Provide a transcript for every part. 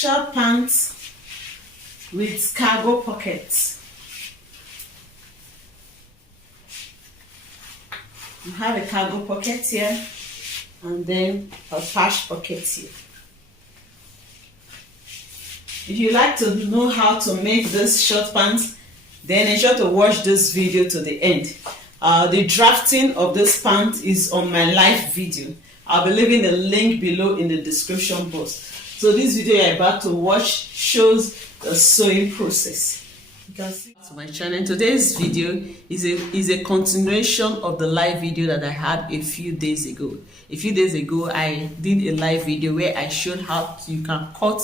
short pants with cargo pockets. You have a cargo pocket here and then a patch pocket here. If you like to know how to make this short pants, then ensure to watch this video to the end. The drafting of this pant is on my live video. I'll be leaving the link below in the description box. So this video you're about to watch shows the sewing process. You can see to my channel. Today's video is a continuation of the live video that I had a few days ago. A few days ago, I did a live video where I showed how you can cut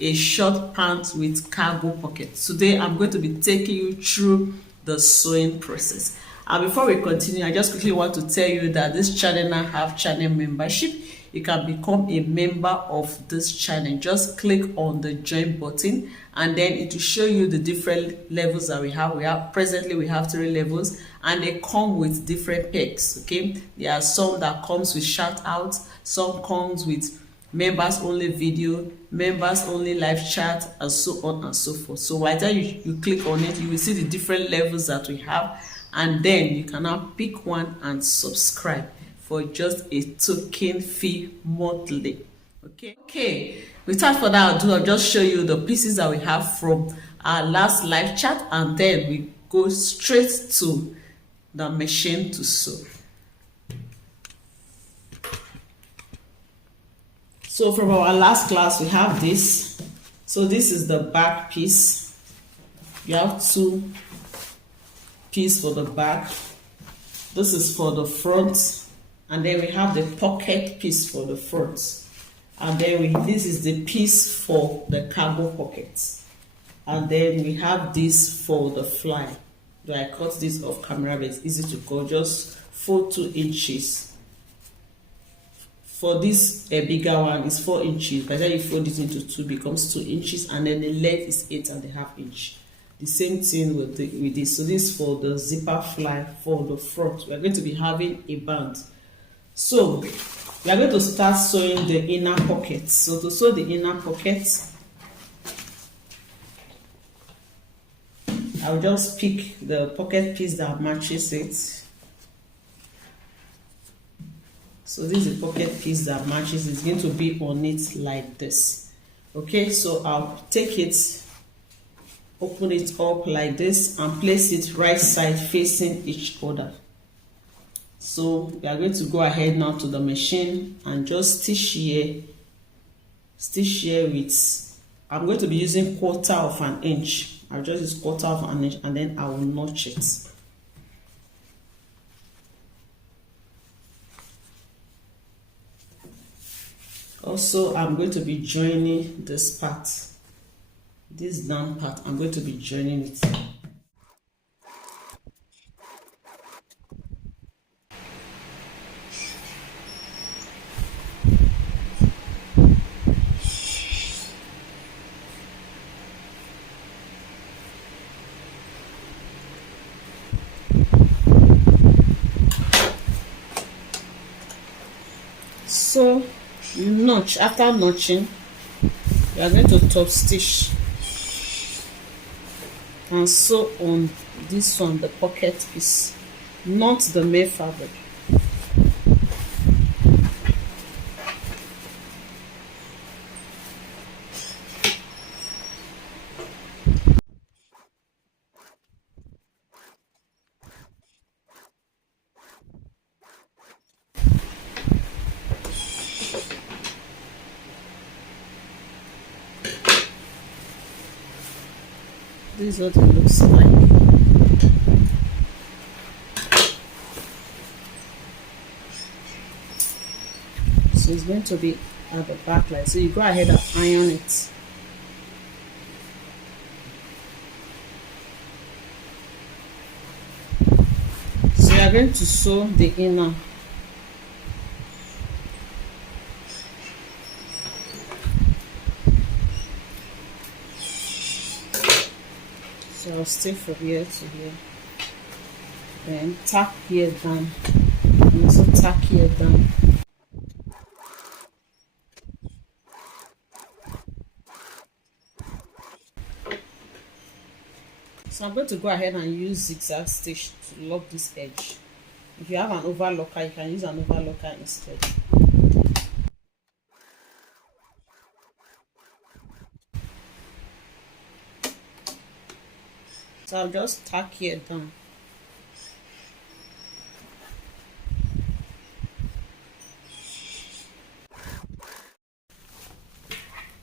a short pant with cargo pockets. Today, I'm going to be taking you through the sewing process. And before we continue, I just quickly want to tell you that this channel now have channel membership. You can become a member of this channel. Just click on the join button and then it will show you the different levels that we have. Presently we have 3 levels and they come with different perks. Okay, there are some that comes with shout outs, some comes with members only video, members only live chat, and so on and so forth. So by the time you click on it, you will see the different levels that we have, and then you can now pick one and subscribe for just a token fee monthly. Okay, without further ado, I'll just show you the pieces that we have from our last live chat, and then we go straight to the machine to sew. So from our last class, we have this. So this is the back piece. You have 2 pieces for the back. This is for the front. And then we have the pocket piece for the front. And then this is the piece for the cargo pockets. And then we have this for the fly. I cut this off camera, but it's easy to cut. Just fold 2 inches. For this a bigger one is 4 inches. By the time you fold it into 2, becomes 2 inches, and then the length is 8.5 inches. The same thing with this. So this for the zipper fly for the front. We are going to be having a band. So we are going to start sewing the inner pockets. So to sew the inner pockets, I'll just pick the pocket piece that matches it. So this is the pocket piece that matches. It's going to be on it like this. Okay, so I'll take it, open it up like this, and place it right side facing each other. So we are going to go ahead now to the machine and just stitch here with, I'm going to be using 1/4 inch. I'll just use 1/4 inch and then I will notch it. Also, I'm going to be joining this part, this down part. I'm going to be joining it. So notch, after notching, we are going to top stitch and sew on this one, the pocket piece, not the main fabric. This is what it looks like. So it's going to be at the back line. So you go ahead and iron it. So you are going to sew the inner. So I'll stay from here to here. Then tack here down. And also tack here down. So I'm going to go ahead and use zigzag stitch to lock this edge. If you have an overlocker, you can use an overlocker instead. So I'll just tack here down.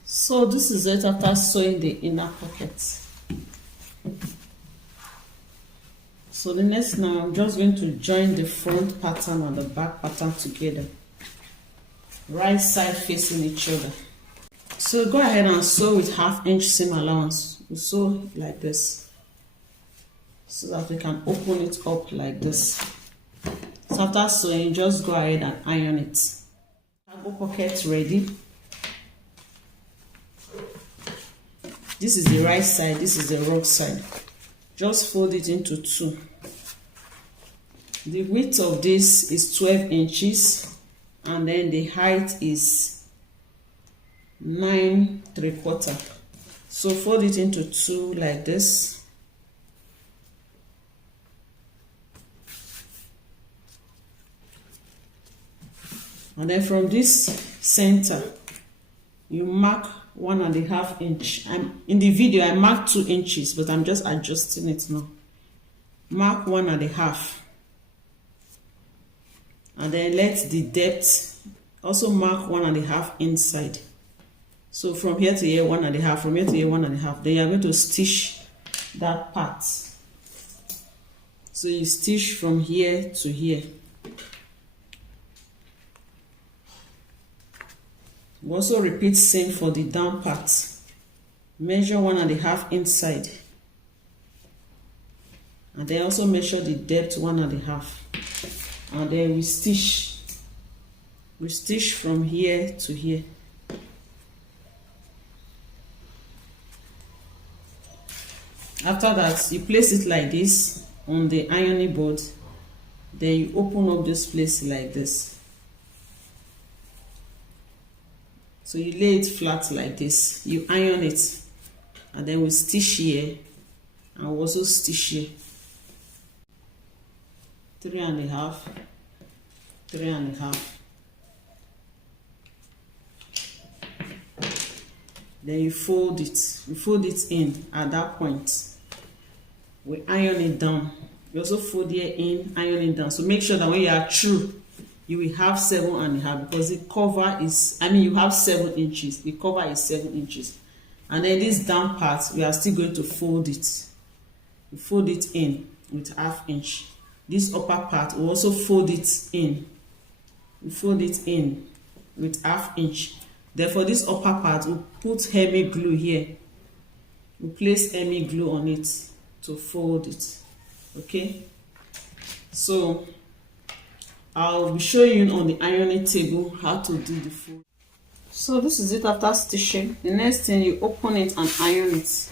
So this is it after sewing the inner pocket. So the next now, I'm just going to join the front pattern and the back pattern together, right side facing each other. So go ahead and sew with 1/2 inch seam allowance. We sew like this so that we can open it up like this. So after sewing, just go ahead and iron it. Cargo pocket ready. This is the right side, this is the wrong side. Just fold it into 2. The width of this is 12 inches and then the height is 9 3/4. So fold it into 2 like this. And then from this center, you mark 1.5 inch. In the video I marked 2 inches, but I'm just adjusting it now. Mark 1.5, and then let the depth also mark 1.5 inside. So from here to here 1.5, from here to here 1.5. Then you are going to stitch that part. So you stitch from here to here. We also repeat same for the down part. Measure 1.5 inside, and then also measure the depth 1.5, and then we stitch from here to here. After that, you place it like this on the ironing board, then you open up this place like this. So you lay it flat like this, you iron it, and then we stitch here and we also stitch here. 3.5, 3.5. Then you fold it in at that point. We iron it down. You also fold here in, iron it down. So make sure that when you are through, you will have 7.5, because the cover is, you have 7 inches. The cover is 7 inches. And then this down part, we are still going to fold it. We fold it in with 1/2 inch. This upper part, we also fold it in. We fold it in with 1/2 inch. Then for this upper part, we put hemi glue here. We place hemi glue on it to fold it. Okay? So I'll be showing you on the ironing table how to do the fold. So this is it after stitching. The next thing, you open it and iron it.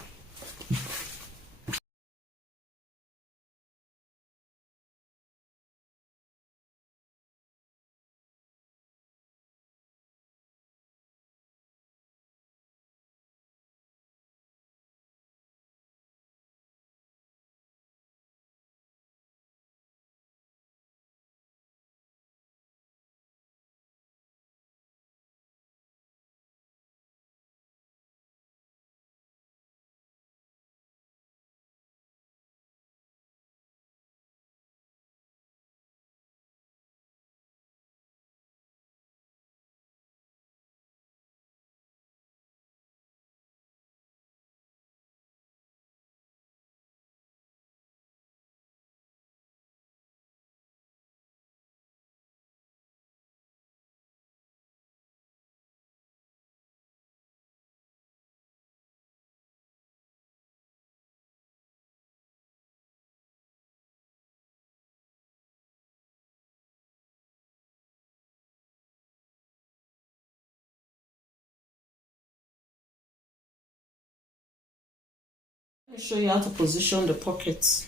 Let me show you how to position the pockets.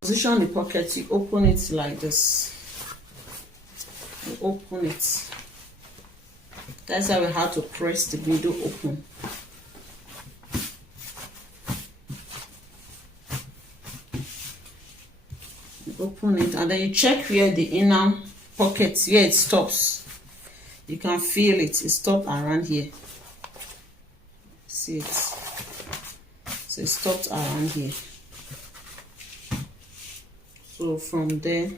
Position the pocket, you open it like this. You open it. That's how we have to press the middle open. open it, and then you check where the inner pocket, where it stops. You can feel it stopped around here. See it? So it stopped around here. So from there,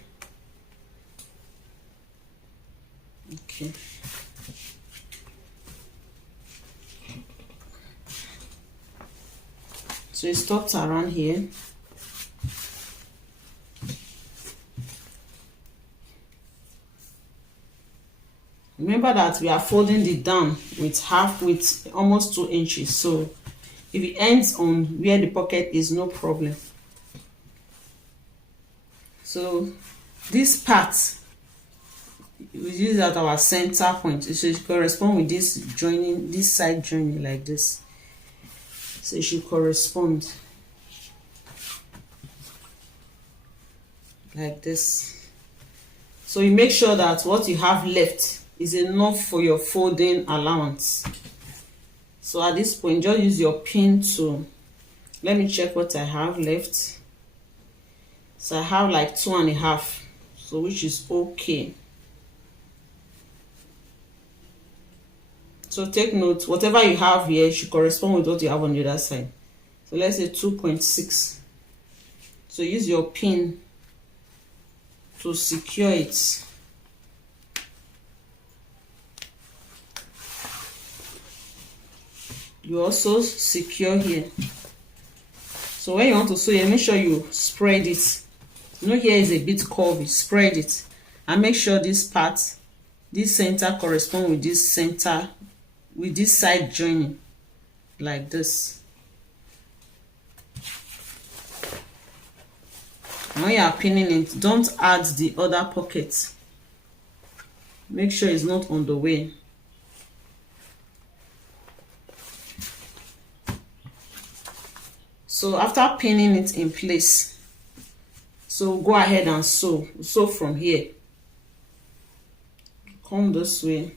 okay. So it stopped around here. Remember that we are folding it down with almost 2 inches. So if it ends on where the pocket is, no problem. So this part, we use it at our center point. It should correspond with this joining, this side joining like this. So it should correspond like this. So you make sure that what you have left is enough for your folding allowance. So at this point, just use your pin to, let me check what I have left. So I have like 2.5, so which is okay. So take note, whatever you have here should correspond with what you have on the other side. So let's say 2.6. So use your pin to secure it. You also secure here. So when you want to sew here, make sure you spread it. You know, here is a bit curvy, spread it, and make sure this part, this center correspond with this center, with this side joining like this. And when you are pinning it, don't add the other pocket. Make sure it's not on the way. So after pinning it in place, so go ahead and sew from here. Come this way,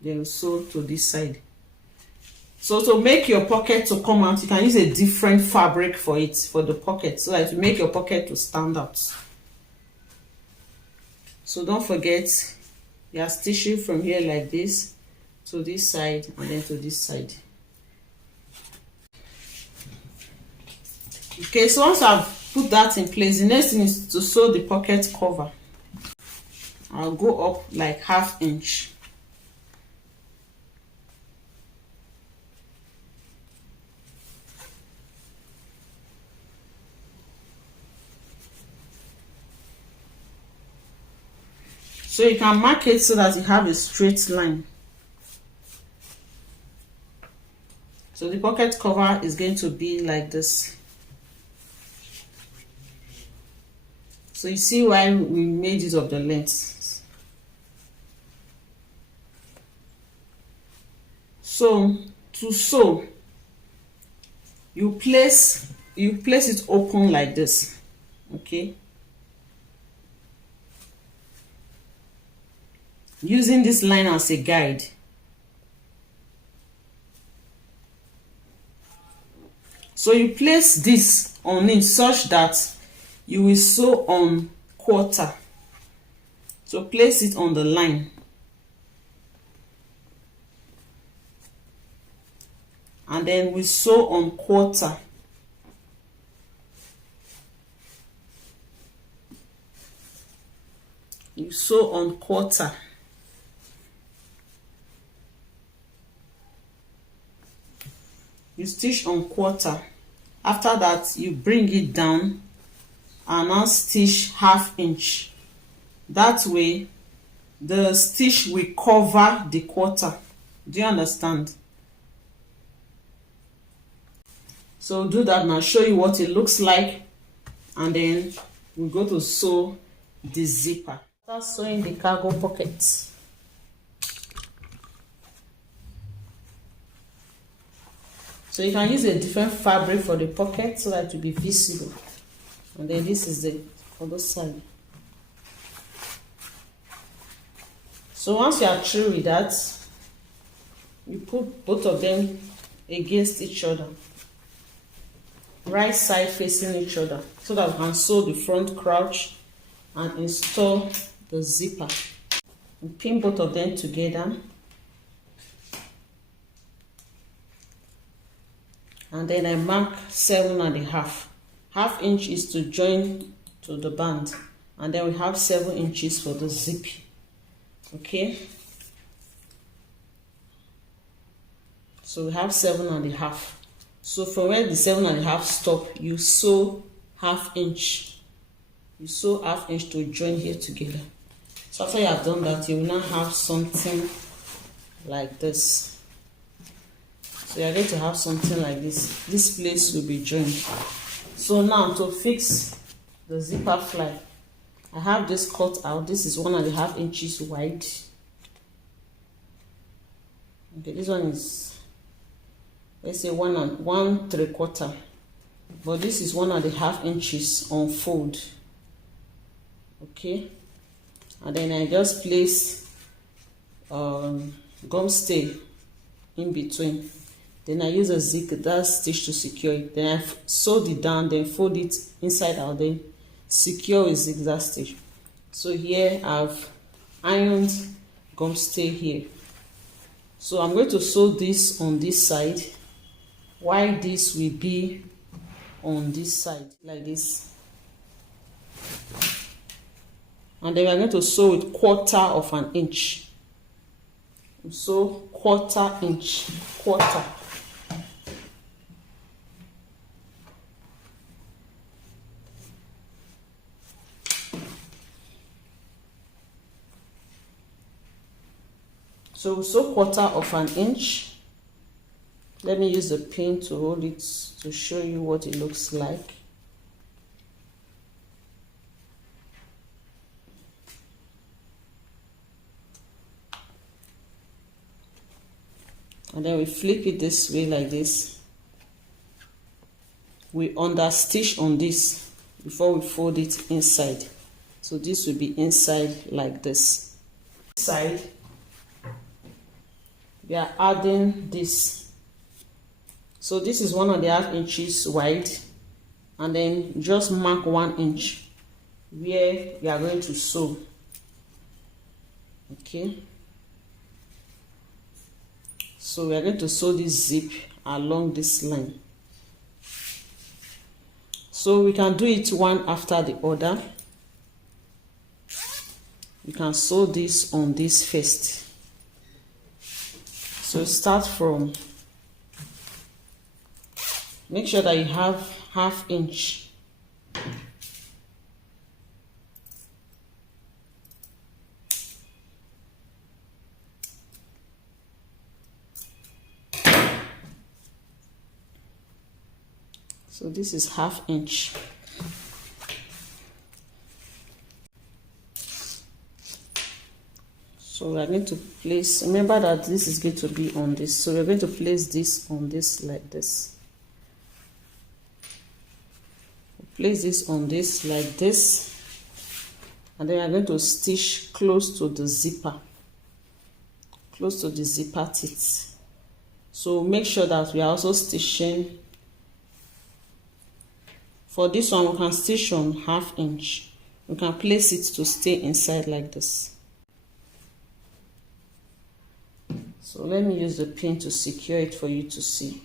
then sew to this side. So to make your pocket to come out, you can use a different fabric for it, for the pocket, so that you make your pocket to stand out. So don't forget, you are stitching from here like this to this side and then to this side. Okay, so once I've put that in place, the next thing is to sew the pocket cover. I'll go up like 1/2 inch. So you can mark it so that you have a straight line. So the pocket cover is going to be like this. So you see why we made use of the length. So to sew, you place it open like this, okay? Using this line as a guide. So you place this on it such that you will sew on 1/4. So place it on the line. And then we sew on 1/4. You sew on 1/4. You stitch on 1/4. After that, you bring it down and now stitch 1/2 inch. That way the stitch will cover the 1/4. Do you understand? So do that now, show you what it looks like, and then we go to sew the zipper. Start sewing the cargo pockets. So you can use a different fabric for the pocket so that it will be visible. And then this is the other side. So once you are through with that, you put both of them against each other, right side facing each other, so that we can sew the front crouch and install the zipper. And pin both of them together, and then I mark 7.5. Half inch is to join to the band, and then we have 7 inches for the zip. Okay, so we have 7.5. So from where the 7.5 stop, you sew half inch. You sew half inch to join here together. So after you have done that, you will now have something like this. So you are going to have something like this. This place will be joined. So now to fix the zipper fly, I have this cut out. This is 1.5 inches wide. Okay, this one is, let's say 1 3/4, but this is 1.5 inches on fold. Okay, and then I just place gum stay in between. Then I use a zigzag stitch to secure it. Then I sewed it down, then fold it inside out, then secure with zigzag stitch. So here I've ironed gum stay here. So I'm going to sew this on this side, while this will be on this side like this. And then we're going to sew with 1/4 inch. So 1/4 inch, quarter. So we'll sew 1/4 inch. Let me use the pin to hold it to show you what it looks like. And then we flip it this way like this. We understitch on this before we fold it inside. So this will be inside like this. Side, we are adding this. So this is 1.5 inches wide, and then just mark 1 inch where we are going to sew. Okay, so we are going to sew this zip along this line. So we can do it one after the other. You can sew this on this first. So start from, make sure that you have 1/2 inch. So this is 1/2 inch. So we are going to place, remember that this is going to be on this. So we're going to place this on this like this. Place this on this like this. And then we are going to stitch close to the zipper. Close to the zipper teeth. So make sure that we are also stitching. For this one, we can stitch on 1/2 inch. We can place it to stay inside like this. So let me use the pin to secure it for you to see.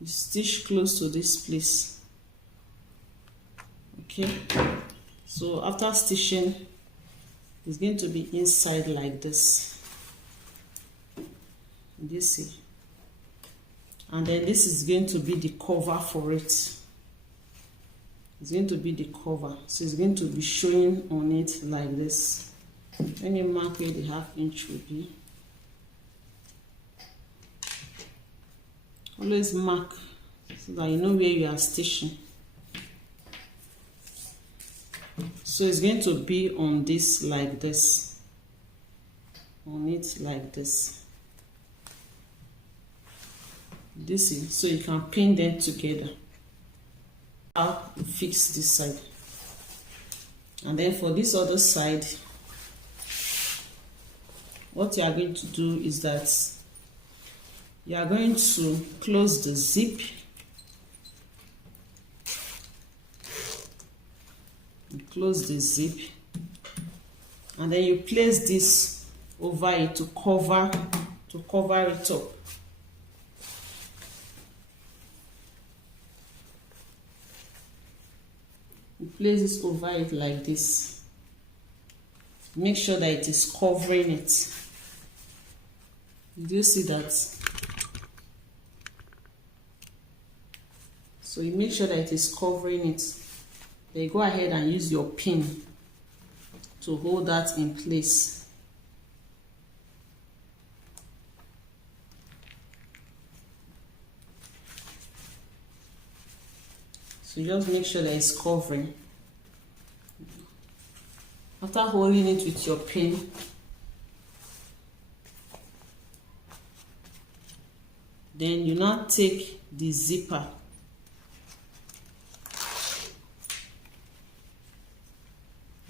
You stitch close to this place. Okay. So after stitching, it's going to be inside like this. You see. And then this is going to be the cover for it. It's going to be the cover. So it's going to be showing on it like this. Let me mark where the 1/2 inch will be. Always mark so that you know where you are stitching. So it's going to be on this like this. On it like this. this is so you can pin them together. I'll fix this side, and then for this other side, what you are going to do is that you are going to close the zip. You close the zip, and then you place this over it to cover it up. You place this over it like this. Make sure that it is covering it. Do you see that? So you make sure that it is covering it. Then you go ahead and use your pin to hold that in place. So just make sure that it's covering. After holding it with your pin, then you now take the zipper.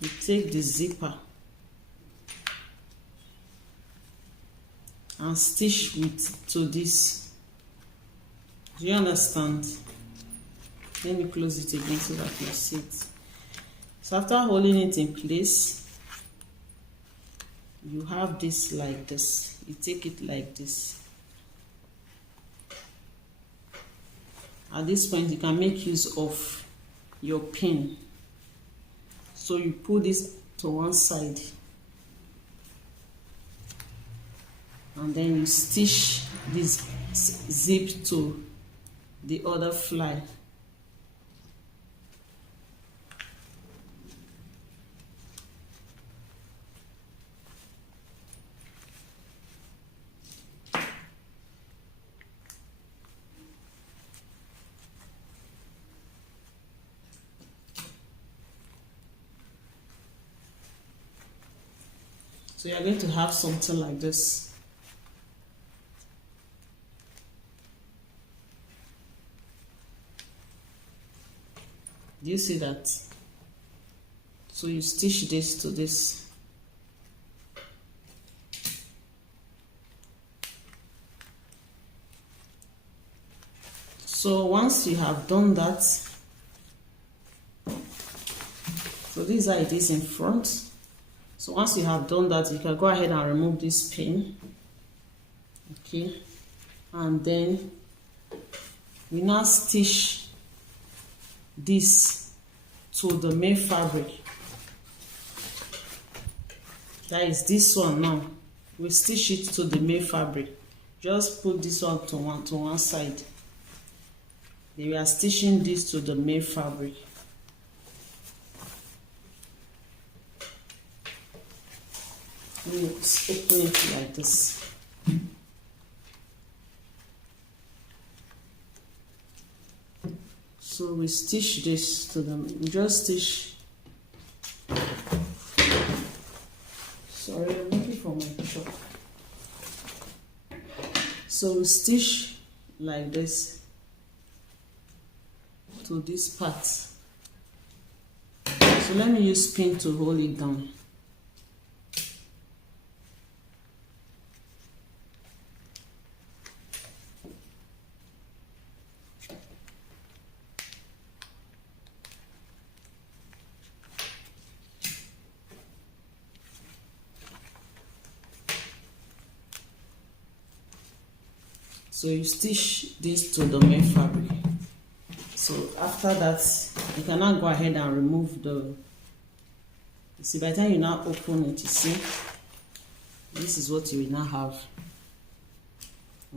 You take the zipper and stitch with to this. Do you understand? Let me close it again so that you see it. So after holding it in place, you have this like this. You take it like this. At this point, you can make use of your pin. So you put this to one side, and then you stitch this zip to the other fly. So you're going to have something like this. Do you see that? So you stitch this to this. So once you have done that, so these are it is in front. So once you have done that, you can go ahead and remove this pin. Okay, and then we now stitch this to the main fabric. That is this one now. We stitch it to the main fabric. Just put this one to one side. Then we are stitching this to the main fabric. Let's open it like this. So we stitch this to them. We just stitch. Sorry, I'm looking for my chalk. So we stitch like this to this part. So let me use pin to hold it down. So you stitch this to the main fabric. So after that, you can now go ahead and remove the, you see, by the time you now open it, you see, this is what you will now have.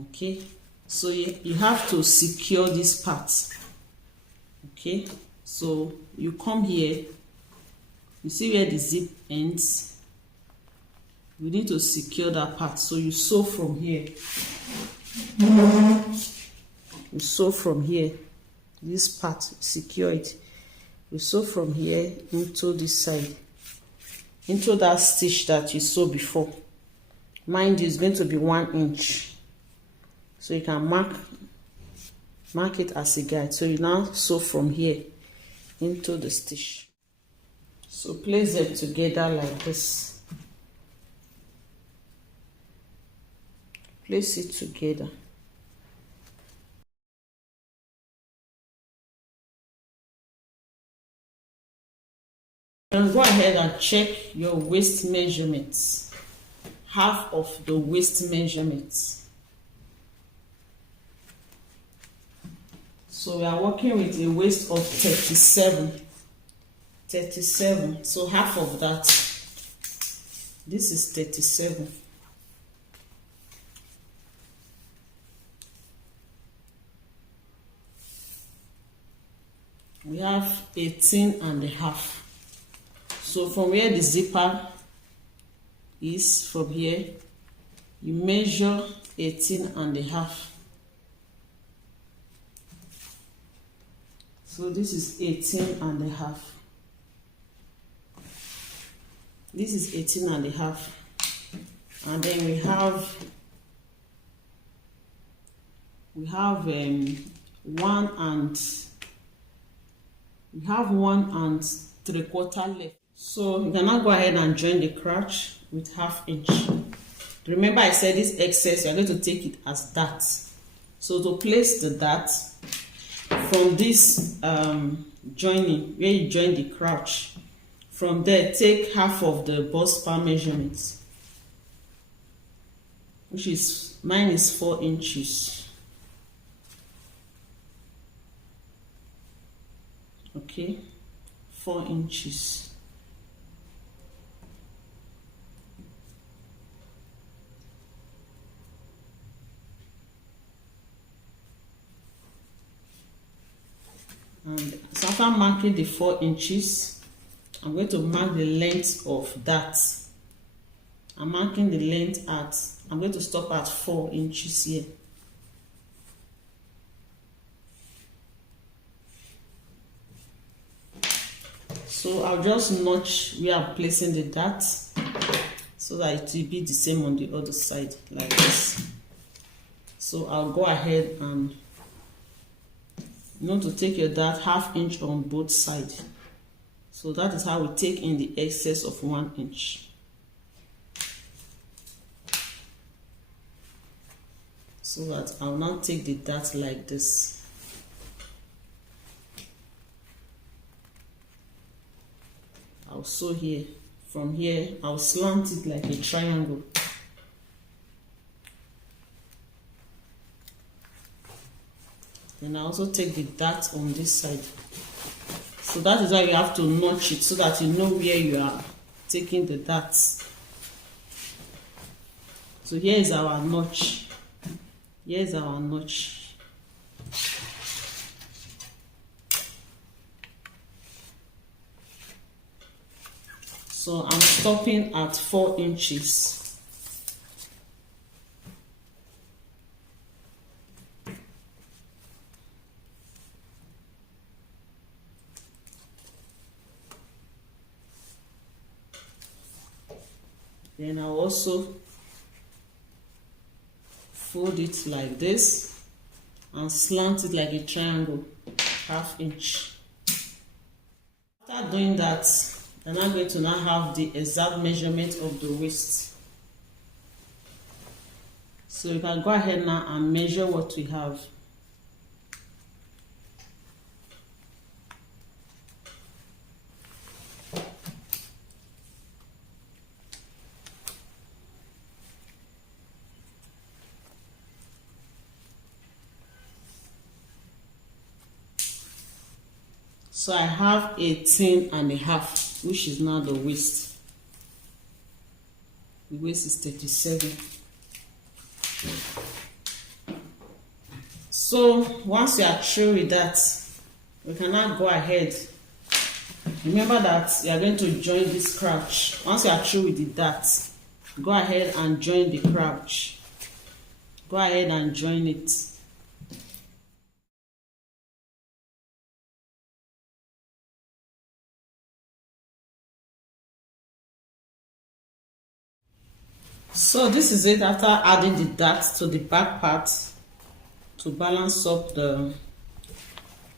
Okay, so you have to secure this part. Okay, so you come here, you see where the zip ends. We need to secure that part, so you sew from here. You sew from here, this part, secure it. You sew from here into this side, into that stitch that you sewed before. Mind you, it's going to be 1 inch, so you can mark mark it as a guide. So you now sew from here into the stitch. So place them together like this. Place it together. And go ahead and check your waist measurements. Half of the waist measurements. So we are working with a waist of 37. 37. So half of that. This is 37. We have 18 and a half. So from where the zipper is, from here, you measure 18 and a half. So this is 18 and a half. This is 18 and a half. And then we have 1 and 3/4 left. So you can now go ahead and join the crotch with 1/2 inch. Remember I said this excess, you are going to take it as that. So to place the dart from this joining, where you join the crotch, from there take half of the bust span measurements, which is, mine is 4 inches. Okay, 4 inches. And so after marking the 4 inches, I'm going to mark the length of that. I'm marking the length at, I'm going to stop at 4 inches here. So I'll just notch where I'm placing the dart so that it will be the same on the other side, like this. So I'll go ahead and, you know, to take your dart 1/2 inch on both sides. So that is how we take in the excess of 1 inch. So that I'll now take the dart like this. I'll sew here. From here, I'll slant it like a triangle. Then I also take the dart on this side. So that is why you have to notch it, so that you know where you are taking the dart. So here is our notch. Here is our notch. So I'm stopping at 4 inches. Then I'll also fold it like this and slant it like a triangle, 1/2 inch. After doing that, I'm now going to now have the exact measurement of the waist. So you can go ahead now and measure what we have. So I have 18 and a half, which is now the waist. The waist is 37. So once you are through with that, we can now go ahead. Remember that you are going to join this crotch. Once you are through with the dart, go ahead and join the crotch. Go ahead and join it. So this is it after adding the dart to the back part to balance up the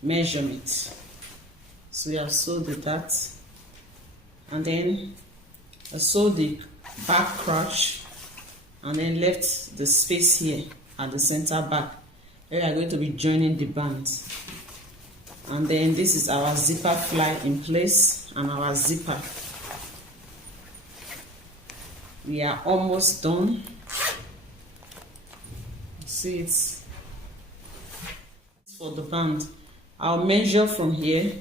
measurement. So we have sewed that, and then I sewed the back crotch and then left the space here at the center back where we are going to be joining the bands. And then this is our zipper fly in place and our zipper. We are almost done. See, it's for the band. I'll measure from here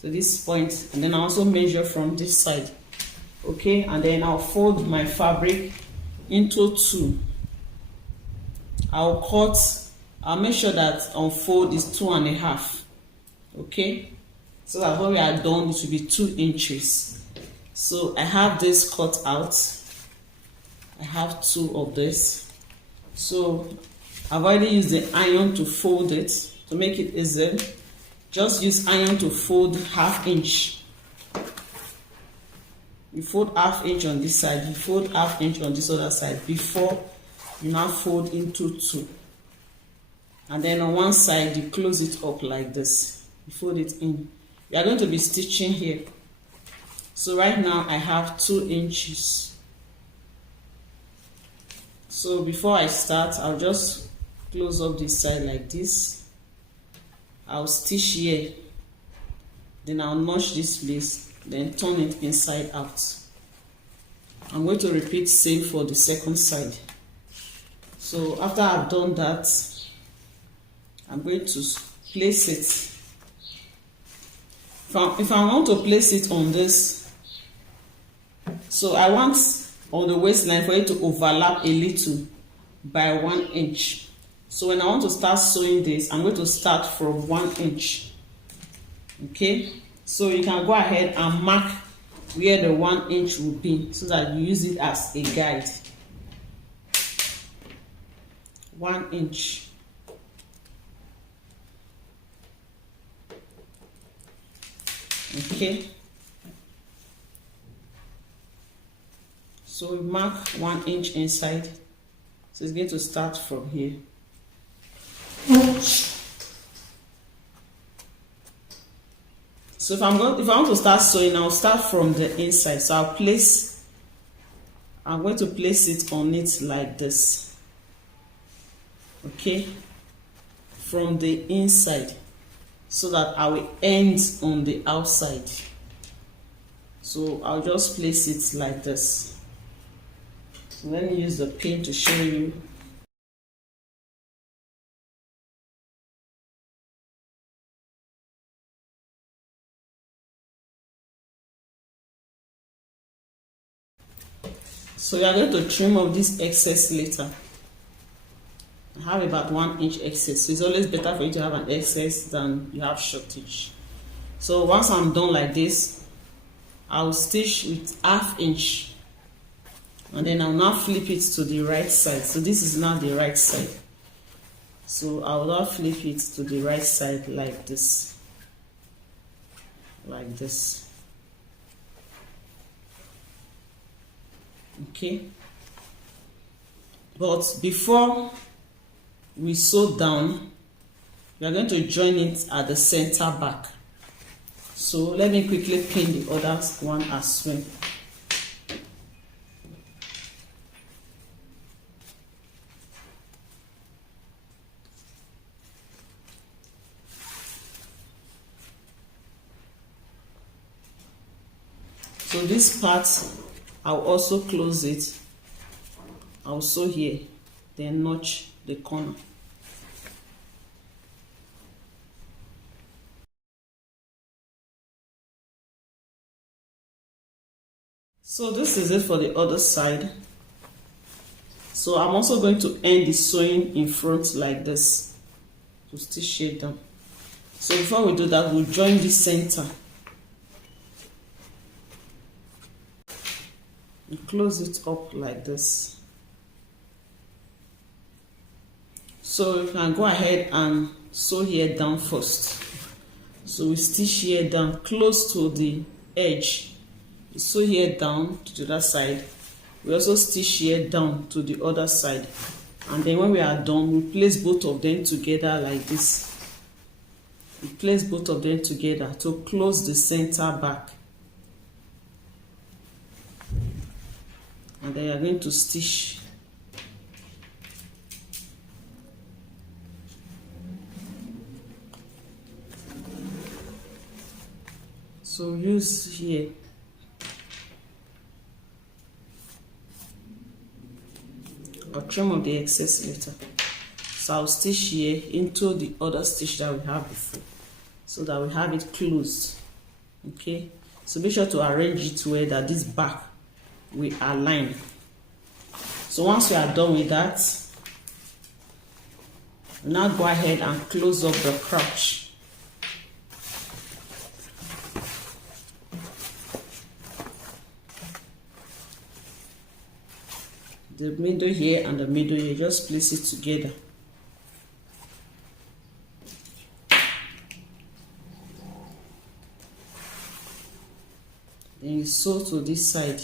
to this point, and then I also measure from this side. Okay, and then I'll fold my fabric into two. I'll make sure that unfold is 2.5. Okay, so that when we are done it will be 2 inches. So I have this cut out. I have 2 of this. So I've already used the iron to fold it to make it easy. Just use iron to fold 1/2 inch. You fold 1/2 inch on this side, you fold 1/2 inch on this other side before you now fold into 2. And then on one side you close it up like this. You fold it in. We are going to be stitching here. So right now I have 2 inches. So before I start, I'll just close up this side like this. I'll stitch here, then I'll notch this place, then turn it inside out. I'm going to repeat same for the second side. So after I've done that, I'm going to place it. If I want to place it on this, so I want on the waistline for it to overlap a little by 1 inch. So when I want to start sewing this, I'm going to start from 1 inch. Okay, so you can go ahead and mark where the 1 inch will be so that you use it as a guide. 1 inch. Okay, so we mark 1 inch inside. So it's going to start from here. So if I want to start sewing, I'll start from the inside. So I'm going to place it on it like this. Okay, from the inside, so that I will end on the outside. So I'll just place it like this. So let me use the pin to show you. So you are going to trim off this excess later. I have about 1 inch excess, so it's always better for you to have an excess than you have shortage. So once I'm done like this, I'll stitch with 1/2 inch, and then I'll now flip it to the right side. So this is now the right side. So I'll now flip it to the right side like this. Like this. Okay, but before we sew down, we are going to join it at the center back. So let me quickly pin the other one as well. So this part, I'll also close it. I'll sew here, then notch the corner. So this is it for the other side. So I'm also going to end the sewing in front like this to stitch it down. So before we do that, we'll join the center. And close it up like this. So you can go ahead and sew here down first. So we stitch here down close to the edge. We sew here down to the other side. We also stitch here down to the other side. And then when we are done, we place both of them together like this. We place both of them together to close the center back. And then you are going to stitch. So use here. I'll trim up the excess later. So I'll stitch here into the other stitch that we have before, so that we have it closed. Okay, so be sure to arrange it where that this back will align. So once we are done with that, we'll now go ahead and close up the crotch. The middle here and the middle here, just place it together. Then you sew to this side.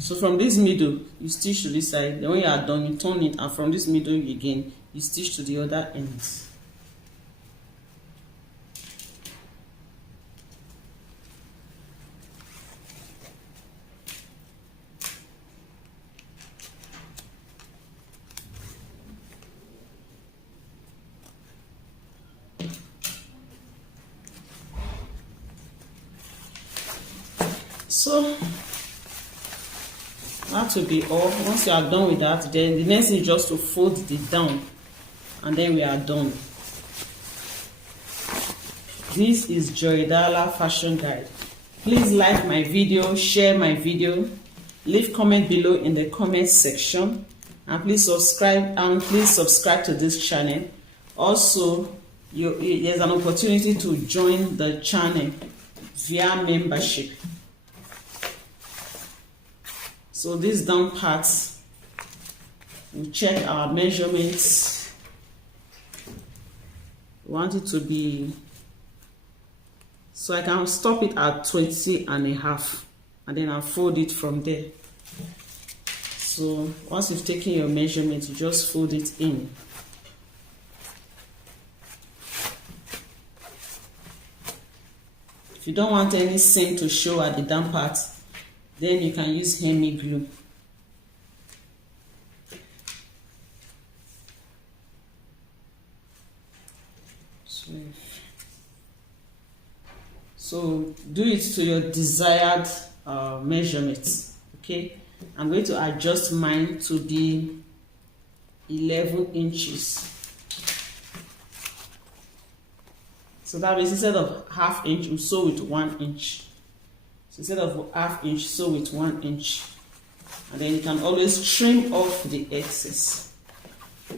So from this middle, you stitch to this side. Then when you are done, you turn it, and from this middle again, you stitch to the other end. So that will be all. Once you are done with that, then the next thing is just to fold it down, and then we are done. This is Joidala Fashion Guide. Please like my video, share my video, leave comment below in the comment section, and please subscribe to this channel. Also, there's an opportunity to join the channel via membership. So these down parts, we check our measurements. We want it to be, so I can stop it at 20.5, and then I'll fold it from there. So once you've taken your measurement, you just fold it in. If you don't want any seam to show at the down part, then you can use hemi glue. So do it to your desired measurements. Okay, I'm going to adjust mine to be 11 inches. So that means instead of ½ inch, we sew with 1 inch. Instead of ½ inch, sew with 1 inch, and then you can always trim off the excess.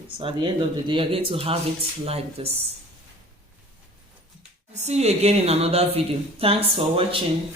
So at the end of the day, you're going to have it like this. I'll see you again in another video. Thanks for watching.